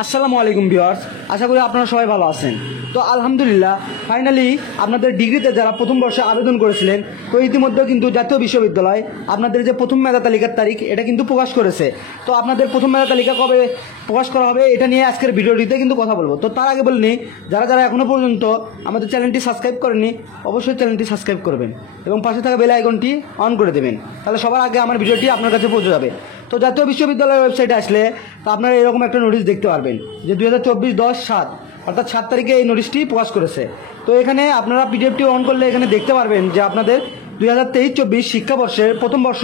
আসসালামু আলাইকুম ভিউয়ার্স, আশা করি আপনারা সবাই ভালো আছেন। তো আলহামদুলিল্লাহ ফাইনালি আপনাদের ডিগ্রিতে যারা প্রথম বর্ষে আবেদন করেছিলেন, তো ইতিমধ্যে কিন্তু জাতীয় বিশ্ববিদ্যালয় আপনাদের যে প্রথম মেধা তালিকার তারিখ এটা কিন্তু প্রকাশ করেছে। তো আপনাদের প্রথম মেধা তালিকা কবে প্রকাশ করা হবে এটা নিয়ে আজকের ভিডিওটিতে কিন্তু কথা বলবো। তো তার আগে বলে নিই, যারা যারা এখনও পর্যন্ত আমাদের চ্যানেলটি সাবস্ক্রাইব করেননি অবশ্যই চ্যানেলটি সাবস্ক্রাইব করবেন এবং পাশে থাকা বেল আইকনটি অন করে দেবেন, তাহলে সবার আগে আমার ভিডিওটি আপনার কাছে পৌঁছে যাবে। তো জাতীয় বিশ্ববিদ্যালয়ের ওয়েবসাইটে আসলে তো আপনারা এরকম একটা নোটিশ দেখতে পারবেন যে 2024-10-7 অর্থাৎ 7 তারিখে এই নোটিশটি প্রকাশ করেছে। তো এখানে আপনারা পিডিএফটি অন করলে এখানে দেখতে পারবেন যে আপনাদের 2023-24 শিক্ষাবর্ষের প্রথম বর্ষ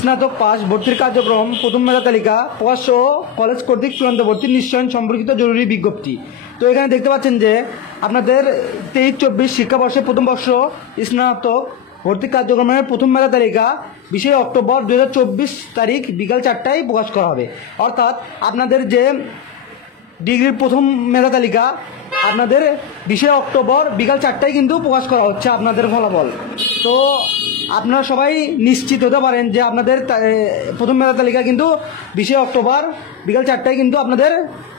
স্নাতক পাস ভর্তির কার্যক্রম প্রথম মেধা তালিকা প্রকাশ ও কলেজ কর্তৃক চূড়ান্ত ভর্তির নিশ্চয়ন সম্পর্কিত জরুরি বিজ্ঞপ্তি। তো এখানে দেখতে পাচ্ছেন যে আপনাদের 23-24 শিক্ষাবর্ষের প্রথম বর্ষ স্নাতক ভর্তি কার্যক্রমের প্রথম মেধা তালিকা 20 অক্টোবর 2024 তারিখ বিকাল 4টায় প্রকাশ করা হবে। অর্থাৎ আপনাদের যে ডিগ্রির প্রথম মেধা তালিকা আপনাদের 20 অক্টোবর বিকাল 4টায় কিন্তু প্রকাশ করা হচ্ছে আপনাদের ফলাফল। তো আপনারা সবাই নিশ্চিত হতে পারেন যে আপনাদের প্রথম মেধা তালিকা কিন্তু 20 অক্টোবর বিকাল 4টায় কিন্তু আপনাদের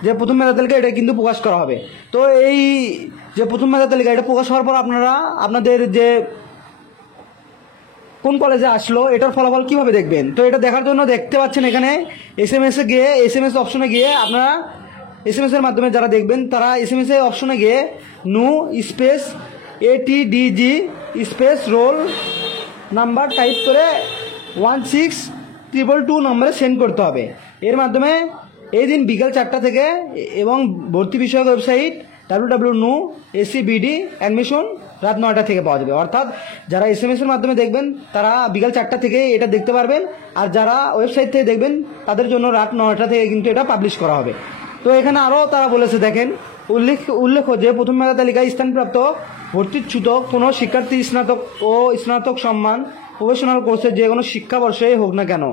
যে প্রথম মেধা তালিকা এটা কিন্তু প্রকাশ করা হবে। তো এই যে প্রথম মেধা তালিকা এটা প্রকাশ হওয়ার পর আপনারা আপনাদের যে কোন কলেজে আসলো এটার ফলাফল কীভাবে দেখবেন, তো এটা দেখার জন্য দেখতে পাচ্ছেন এখানে এসএমএস অপশনে গিয়ে আপনারা এসএমএসের মাধ্যমে যারা দেখবেন তারা এসএমএস অপশনে গিয়ে নু space ATDG space roll number type করে 16222 নম্বরে সেন্ড করতে হবে। এর মাধ্যমে এই দিন বিকাল 4টা থেকে এবং ভর্তি বিষয়ক ওয়েবসাইট www.nu.ac.bd অ্যাডমিশন রাত 9টা থেকে পাওয়া যাবে। অর্থাৎ যারা এসএমএসের মাধ্যমে দেখবেন তারা বিকাল 4টা থেকে এটা দেখতে পারবেন, আর যারা ওয়েবসাইট থেকে দেখবেন তাদের জন্য রাত 9টা থেকে কিন্তু এটা পাবলিশ করা হবে। তো এখানে আরও তারা বলেছে, দেখেন উল্লেখ্য যে প্রথম মেধা তালিকায় স্থানপ্রাপ্ত ভর্তিচ্যুত কোনো শিক্ষার্থী স্নাতক ও স্নাতক সম্মান প্রফেশনাল কোর্সের যে কোনো শিক্ষাবর্ষে হোক না কেন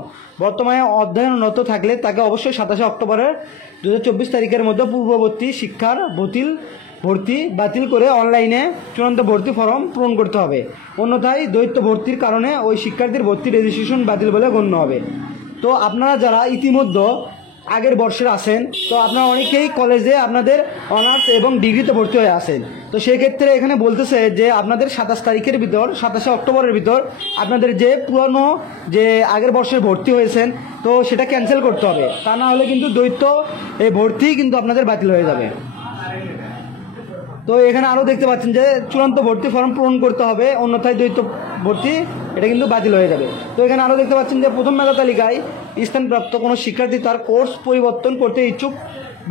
বর্তমানে অধ্যয়নরত থাকলে তাকে অবশ্যই 27 অক্টোবরের 2024 তারিখের মধ্যে পূর্ববর্তী শিক্ষার ভর্তি বাতিল করে অনলাইনে চূড়ান্ত ভর্তি ফর্ম পূরণ করতে হবে। অন্যথায় দ্বৈত ভর্তির কারণে ওই শিক্ষার্থীর ভর্তি রেজিস্ট্রেশন বাতিল বলে গণ্য হবে। তো আপনারা যারা ইতিমধ্যে আগের বর্ষের আছেন, তো আপনারা অনেকেই কলেজে আপনাদের অনার্স এবং ডিগ্রিতে ভর্তি হয়ে আসেন। তো সেক্ষেত্রে এখানে বলতেছে যে আপনাদের 27 অক্টোবরের ভিতর আপনাদের যে পুরনো যে আগের বর্ষের ভর্তি হয়েছেন তো সেটা ক্যান্সেল করতে হবে, তা না হলে কিন্তু দ্বৈত এই ভর্তি কিন্তু আপনাদের বাতিল হয়ে যাবে। তো এখানে আরও দেখতে পাচ্ছেন যে চূড়ান্ত ভর্তি ফর্ম পূরণ করতে হবে, অন্যথায় দ্বৈত ভর্তি এটা কিন্তু বাতিল হয়ে যাবে। তো এখানে আরও দেখতে পাচ্ছেন যে প্রথম মেধা তালিকায় স্থানপ্রাপ্ত কোনো শিক্ষার্থী তার কোর্স পরিবর্তন করতে ইচ্ছুক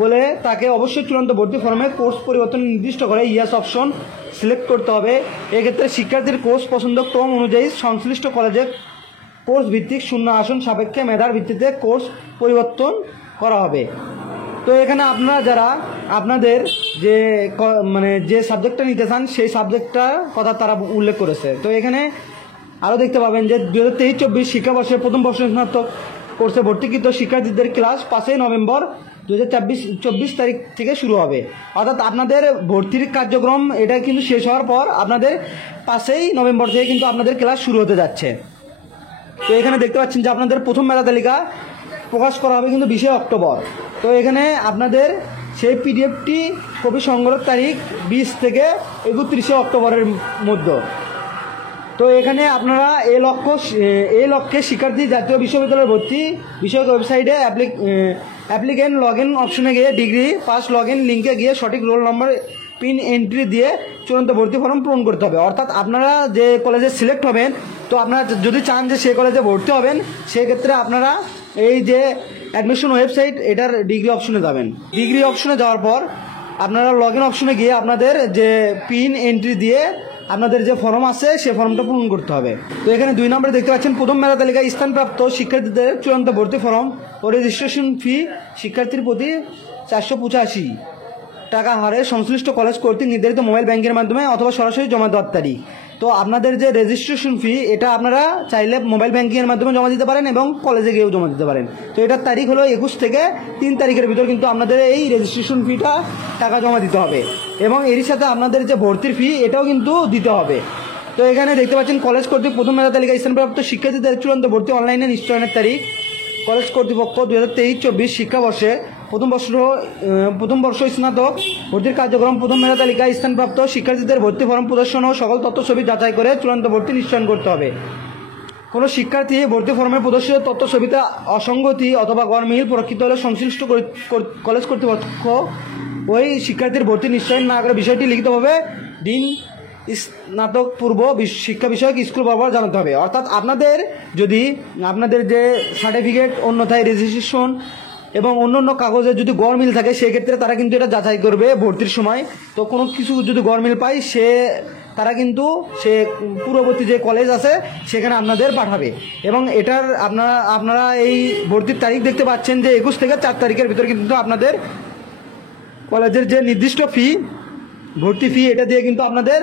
বলে তাকে অবশ্যই চূড়ান্ত ভর্তি ফর্মে কোর্স পরিবর্তন নির্দিষ্ট করে ইয়েস অপশন সিলেক্ট করতে হবে। এক্ষেত্রে শিক্ষার্থীর কোর্স পছন্দ ক্রম অনুযায়ী সংশ্লিষ্ট কলেজে কোর্স ভিত্তিক শূন্য আসন সাপেক্ষে মেধার ভিত্তিতে কোর্স পরিবর্তন করা হবে। তো এখানে আপনারা যারা আপনাদের যে যে সাবজেক্টটা নিতে চান সেই সাবজেক্টটার কথা তারা উল্লেখ করেছে। তো এখানে আরও দেখতে পাবেন যে 2023-24 শিক্ষাবর্ষের প্রথম বর্ষ স্নাতক কোর্সে ভর্তিকৃত শিক্ষার্থীদের ক্লাস 5 নভেম্বর 2024 তারিখ থেকে শুরু হবে। অর্থাৎ আপনাদের ভর্তির কার্যক্রম এটা কিন্তু শেষ হওয়ার পর আপনাদের 5 নভেম্বর থেকে কিন্তু আপনাদের ক্লাস শুরু হতে যাচ্ছে। তো এখানে দেখতে পাচ্ছেন যে আপনাদের প্রথম মেধা তালিকা প্রকাশ করা হবে কিন্তু 20 অক্টোবর। তো এখানে আপনাদের সেই পিডিএফটি কপি সংগ্রহের তারিখ 20 থেকে 31 অক্টোবরের মধ্যে। তো এখানে আপনারা এই লক্ষ্যে শিক্ষার্থী জাতীয় বিশ্ববিদ্যালয়ের ভর্তি বিষয়ক ওয়েবসাইটে অ্যাপ্লিকেন্ট লগ ইন অপশনে গিয়ে ডিগ্রি পাস লগ ইন লিঙ্কে গিয়ে সঠিক রোল নম্বর পিন এন্ট্রি দিয়ে চূড়ান্ত ভর্তি ফর্ম পূরণ করতে হবে। অর্থাৎ আপনারা যে কলেজে সিলেক্ট হবেন, তো আপনারা যদি চান যে সেই কলেজে ভর্তি হবেন সেক্ষেত্রে আপনারা এই যে অ্যাডমিশন ওয়েবসাইট এটার ডিগ্রি অপশনে যাবেন। ডিগ্রি অপশনে যাওয়ার পর আপনারা লগ ইন অপশনে গিয়ে আপনাদের যে পিন এন্ট্রি দিয়ে আপনাদের যে ফর্ম আছে সেই ফর্মটা পূরণ করতে হবে। তো এখানে 2 নম্বরে দেখতে পাচ্ছেন প্রথম মেধা তালিকায় স্থানপ্রাপ্ত শিক্ষার্থীদের চূড়ান্ত ভর্তি ফর্ম ও রেজিস্ট্রেশন ফি শিক্ষার্থীর প্রতি 485 টাকা হারে সংশ্লিষ্ট কলেজ কর্তৃক নির্ধারিত মোবাইল ব্যাংকের মাধ্যমে অথবা সরাসরি জমা দেওয়ার তারিখ। তো আপনাদের যে রেজিস্ট্রেশন ফি এটা আপনারা চাইলে মোবাইল ব্যাংকিংয়ের মাধ্যমে জমা দিতে পারেন এবং কলেজে গিয়েও জমা দিতে পারেন। তো এটার তারিখ হলো 21 থেকে 3 তারিখের ভিতর কিন্তু আপনাদের এই রেজিস্ট্রেশন ফিটা টাকা জমা দিতে হবে এবং এরই সাথে আপনাদের যে ভর্তির ফি এটাও কিন্তু দিতে হবে। তো এখানে দেখতে পাচ্ছেন কলেজ কর্তৃক প্রথম মেধা তালিকায় স্থানপ্রাপ্ত শিক্ষার্থীদের চূড়ান্ত ভর্তি অনলাইনে নিশ্চয়নের তারিখ কলেজ কর্তৃপক্ষ 2023-24 শিক্ষাবর্ষে প্রথম বর্ষ স্নাতক ভর্তির কার্যক্রম প্রথম মেধা তালিকায় স্থানপ্রাপ্ত শিক্ষার্থীদের ভর্তি ফর্ম প্রদর্শন ও সকল তথ্য ছবি যাচাই করে চূড়ান্ত ভর্তি নিশ্চয়ন করতে হবে। কোনো শিক্ষার্থী ভর্তি ফর্মে প্রদর্শিত তথ্য ছবিতে অসঙ্গতি অথবা গরমিল প্রকৃত হলে সংশ্লিষ্ট কলেজ কর্তৃপক্ষ ওই শিক্ষার্থীর ভর্তি নিশ্চয়ন না করে বিষয়টি লিখিতভাবে ডিন স্নাতক পূর্ব শিক্ষা বিষয়ক স্কুল বরাবর জানাতে হবে। অর্থাৎ আপনাদের যদি আপনাদের যে সার্টিফিকেট অন্যথায় রেজিস্ট্রেশন এবং অন্য কাগজে যদি গরমিল থাকে সেক্ষেত্রে তারা কিন্তু এটা যাচাই করবে ভর্তির সময়। তো কোনো কিছু যদি গরমিল পায় তারা কিন্তু সে পূর্ববর্তী যে কলেজ আছে সেখানে আপনাদের পাঠাবে। এবং এটার আপনারা এই ভর্তির তারিখ দেখতে পাচ্ছেন যে 21 থেকে 4 তারিখের ভিতরে কিন্তু আপনাদের কলেজের যে নির্দিষ্ট ভর্তি ফি এটা দিয়ে কিন্তু আপনাদের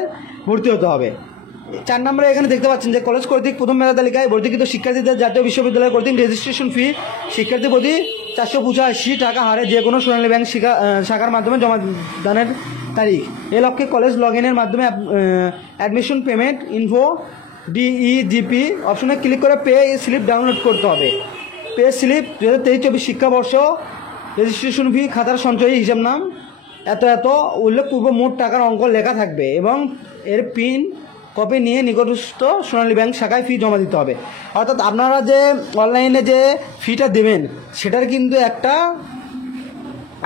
ভর্তি হতে হবে। 4 নম্বরে এখানে দেখতে পাচ্ছেন যে কলেজ কর্তৃক প্রথম মেধা তালিকায় ভর্তিকৃত শিক্ষার্থীদের জাতীয় বিশ্ববিদ্যালয় কর্তৃক রেজিস্ট্রেশন ফি শিক্ষার্থী প্রতি 485 টাকা হারে যে কোনো সোনালী ব্যাংক শাখার মাধ্যমে জমা দানের তারিখ। এ লক্ষ্যে কলেজ লগ ইনের মাধ্যমে অ্যাডমিশন পেমেন্ট ইনফো DEGP অপশনে ক্লিক করে পে স্লিপ ডাউনলোড করতে হবে। পে স্লিপ 2023-24 শিক্ষাবর্ষ রেজিস্ট্রেশন ফি খাতার সঞ্চয়ী হিসাব নাম এত উল্লেখপূর্ব মোট টাকার অঙ্ক লেখা থাকবে এবং এর পিন কপি নিয়ে নিকটস্থ সোনালী ব্যাংক শাখায় ফি জমা দিতে হবে। অর্থাৎ আপনারা যে অনলাইনে যে ফিটা দেবেন সেটার কিন্তু একটা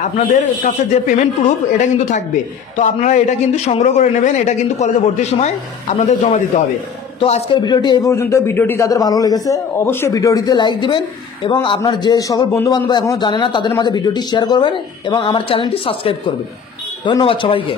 আপনাদের কাছে যে পেমেন্ট প্রুফ এটা কিন্তু থাকবে। তো আপনারা এটা কিন্তু সংগ্রহ করে নেবেন, এটা কিন্তু কলেজে ভর্তির সময় আপনাদের জমা দিতে হবে। তো আজকের ভিডিওটি এই পর্যন্ত। ভিডিওটি যাদের ভালো লেগেছে অবশ্যই ভিডিওটিতে লাইক দিবেন এবং আপনার যে সকল বন্ধুবান্ধব এখনও জানে না তাদের মাঝে ভিডিওটি শেয়ার করবেন এবং আমার চ্যানেলটি সাবস্ক্রাইব করবেন। ধন্যবাদ সবাইকে।